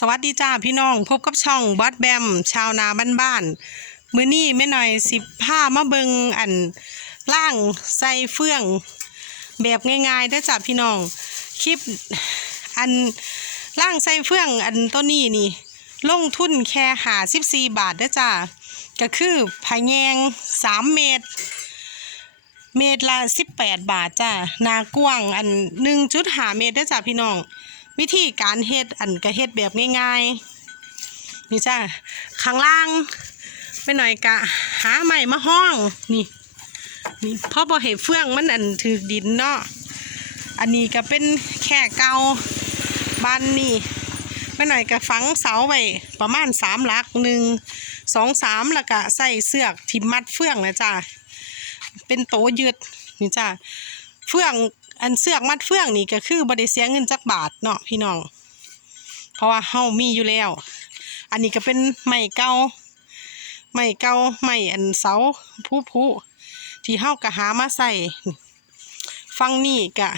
สวัสดีจ้าพี่น้อง พบกับช่องบอสแบม ชาวนาบ้านๆมือนี้แม่หน่อยสิผ้ามาเบิงอันล่างใส่เฟื่อง แบบง่ายๆได้จ้าพี่น้อง คลิปอันล่างใส่เฟื่องอันต้นนี้นี่ ลงทุนแค่หาสิบสี่บาทได้จ้าก็คือผาแยงสามเมตร เมตรละสิบแปดบาทจ้านากว้างอันหนึ่งจุดหาเมตรได้จ้าพี่น้อง วิธีการเฮ็ดอันก็เฮ็ดแบบง่ายๆ นี่จ้าข้างล่างไปหน่อยกะหาใหม่มาห้องนี่นี่พราะบ่เห็ดเฟื่องมันอันถือดินเนาะอันนี้ก็เป็นแค่เกาบ้านนี่ไปหน่อยก็ฝังเสาไว้ประมาณสามหลักหนึ่งสองสามแล้วก็ใส่เสือกที่มัดเฟื่องนะจ้าเป็นโตยืดนี่จ้าเฟื่อง อันเสือกมัดเฟื่องนี่ก็คือบ่ได้เสียเงินจักบาทเนาะพี่น้อง เพราะว่าเฮามีอยู่แล้ว อันนี้ก็เป็นไม้เก่าไม้เก่าไม้อันเสาผู้ผู้ที่เฮาก็หามาใส่ฟังนี่ก็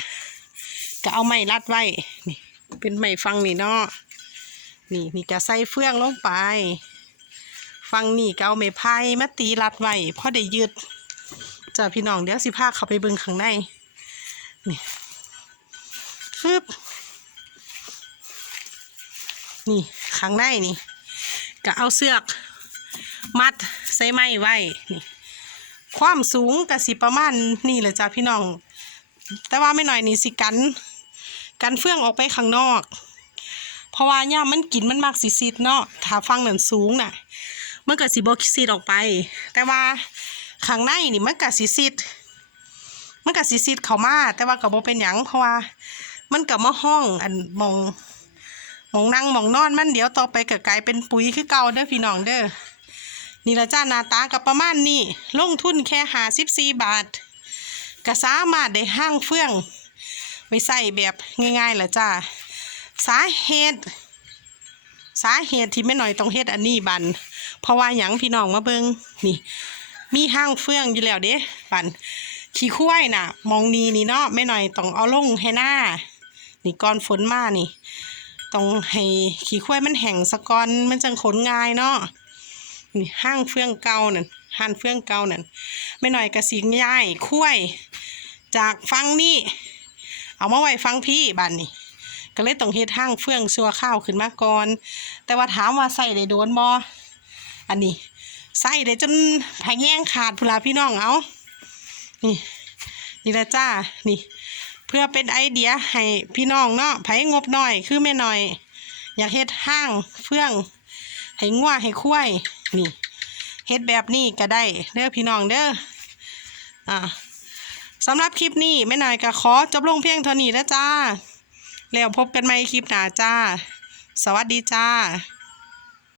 ก็เอาไม้รัดไว้นี่เป็นไม้ฟังนี่เนาะนี่นี่ก็ใส่เฟืองลงไป ฟังนี่ก็เอาไม้ไผ่มาตีรัดไว้พอได้ยืดจ้ะพี่น้องเดี๋ยวสิพาเข้าไปเบิ่งข้างใน นี่ฟึบนี่ข้างในนี่ ก็เอาเสือกมัดใส่ไม้ไว้นี่ความสูงก็สิประมาณนี่แหละจ้ะพี่น้อง แต่ว่าไม่หน่อยนี่สิกัน กันเฟื่องออกไปข้างนอก เพราะว่าย่ามันกินมันมากสิซิดเนาะถ้าฟังหนั่นสูงน่ะมันก็สิบซิดออกไป แต่ว่าข้างในนี่มันก็สิซิด มันก็สิซิดเข้ามาแต่ว่าก็บ่เป็นหยังเพราะว่า มันก็มาห้องอันมองมองนั่งมองนอนมันเดี๋ยวต่อไปก็กลายเป็นปุ๋ยคือเก่าเด้อพี่น้องเด้อนี่ละจ้านาตากับประมาณนี้ลงทุนแค่หาสิบสี่บาทก็สามารถได้ห้างเฟื่องไปใส่แบบง่ายๆละจ้าสาเหตุสาเหตุที่ไม่หน่อยต้องเฮ็ดอันนี้บัน เพราะว่าหยังพี่น้องมาเบิงนี่ มีห้างเฟื่องอยู่แล้วเด้บัน ขี้คุ้ยน่ะ มองนีนี่เนาะไม่หน่อยต้องเอาลงให้หน้า นี่ก่อนฝนมานี่ ต้องให้ขี้คุ้ยมันแห้งสะก่อนมันจังขนง่ายเนาะนี่ห้างเฟื่องเก่านั่นห้านเฟื่องเก่านั่นไม่หน่อยกระสิงย่ายคุ้ยจากฟังนี่เอามาไว้ฟังพี่บันนี่ก็เลยต้องเฮ็ดห้างเฟื่องชัวข้าวขึ้นมาก่อน แต่ว่าถามว่าใส่ได้โดนบ่อันนี้ใส่ได้จนผายแย่งขาดพุลาพี่น้องเอา นี่ นี่ละจ้า นี่ เพื่อเป็นไอเดียให้พี่น้องเนาะไผงบหน่อย คือแม่หน่อย อยากเฮ็ดห้างเฟื่อง ให้งัวให้คุ้ยนี่เฮ็ดแบบนี้ก็ได้เด้อพี่น้องเด้อ อ่าสำหรับคลิปนี้แม่หน่อยก็ขอจบลงเพียงเท่านี้แล้วจ้า แล้วพบกันใหม่คลิปหน้าจ้า สวัสดีจ้า